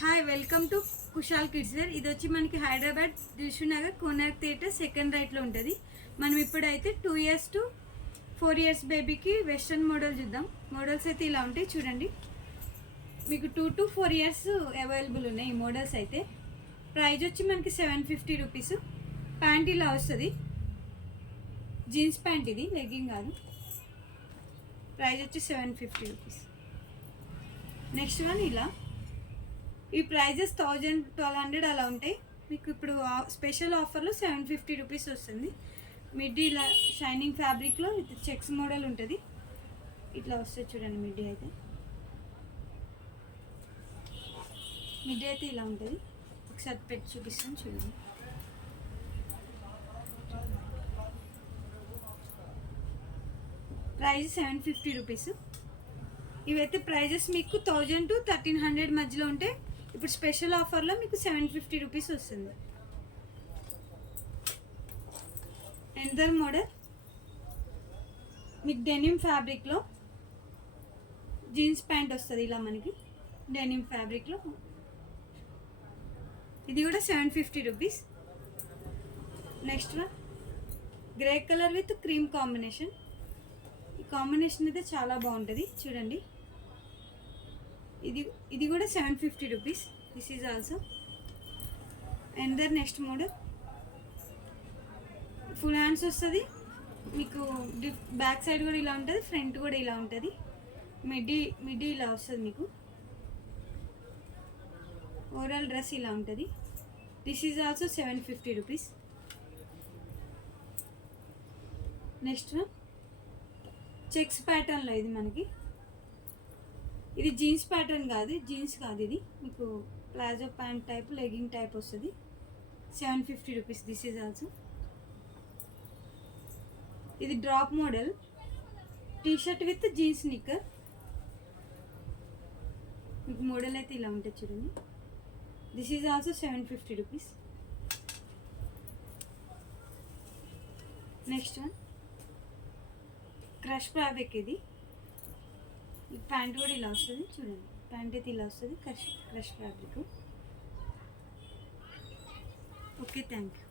Hi welcome to Kushal kids wear. ఇది వచ్చి మనకి హైదరాబాద్ దిల్షునగర్ కోనార్క్ థియేటర్ సెకండ్ రైట్లో ఉంటుంది. మనం ఇప్పుడైతే 2 years to 4 years బేబీకి వెస్ట్రన్ మోడల్ చూద్దాం. మోడల్స్ అయితే ఇలా ఉంటాయి చూడండి. మీకు 2 to 4 years అవైలబుల్ ఉన్నాయి ఈ మోడల్స్ అయితే. ప్రైస్ వచ్చి మనకి 750 రూపీస్. ప్యాంట్ ఇలా వస్తుంది, జీన్స్ ప్యాంట్, ఇది లెగ్గింగ్ కాదు. ప్రైస్ వచ్చి 750 రూపీస్. నెక్స్ట్ వన్ ఇలా, ఈ ప్రైజెస్ 1000-1200 అలా ఉంటాయి. మీకు ఇప్పుడు స్పెషల్ ఆఫర్లో 750 రూపీస్ వస్తుంది. మిడ్డీ ఇలా షైనింగ్ ఫ్యాబ్రిక్లో చెక్స్ మోడల్ ఉంటుంది, ఇట్లా వస్తుంది చూడండి. మిడ్డీ అయితే ఇలా ఉంటుంది. ఒకసారి పెట్టి చూపిస్తాను చూడండి. Price 750 rupees. ఇవైతే ప్రైజెస్ మీకు 1000 to 1300 మధ్యలో ఉంటాయి. ఇప్పుడు స్పెషల్ ఆఫర్లో మీకు 750 రూపీస్ వస్తుంది. ఎందర్ మోడల్ మీకు డెనిమ్ ఫ్యాబ్రిక్లో జీన్స్ ప్యాంట్ వస్తుంది ఇలా మనకి డెనిమ్ ఫ్యాబ్రిక్లో. ఇది కూడా 750 rupees. Next one grey colour with cream combination. ఈ కాంబినేషన్ అయితే చాలా బాగుంటుంది చూడండి. ఇది కూడా 750 rupees. This is also. And the next model full hands మీకు బ్యాక్ సైడ్ కూడా ఇలా ఉంటుంది, ఫ్రంట్ కూడా ఇలా ఉంటుంది. మిడ్డీ ఇలా వస్తుంది మీకు. ఓవరాల్ డ్రెస్ ఇలా ఉంటుంది. This is also 750 rupees. Next one checks ప్యాటర్న్లో, ఇది మనకి ఇది జీన్స్ ప్యాటర్న్ కాదు, జీన్స్ కాదు, ఇది మీకు palazzo pant type legging type వస్తుంది. 750 రూపీస్. This is also. ఇది drop model T-shirt with jeans నిక్కర్. మీకు మోడల్ అయితే ఇలా ఉంటుంది చూడండి. This is also 750 rupees. Next one crush fabric. ఇది ప్యాంట్ కూడా ఇలా వస్తుంది చూడండి. ప్యాంట్ అయితే ఇలా వస్తుంది, crush fabric. Okay, thank you.